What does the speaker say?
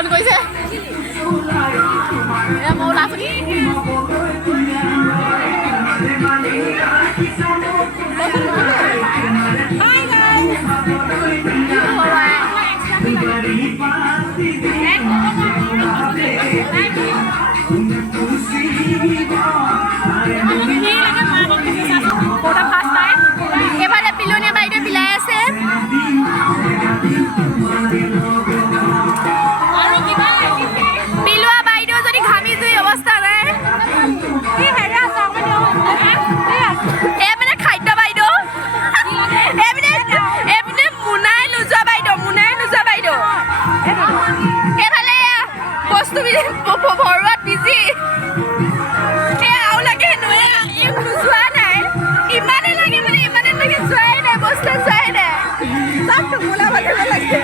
আন্দোলন কৰিছে এয়া মই ওলাইছো এবাৰে পিলনীয়া বাইদেউ বিলাই আছে পিলোৱা বাইদেউ যদি ঘামি জুই অৱস্থা নাই এইপিনে খাদ্য বাইদেউ এইপিনে মুনাই নোযোৱা বাইদেউ এইফালে বস্তু ভৰোৱাত বিজি আৰু লাগে নোযোৱা নাই ইমানে লাগে মানে ইমানে লাগে যোৱাই নাই বস্তু যোৱাই নাই চব টোপোলা বান্ধিব লাগে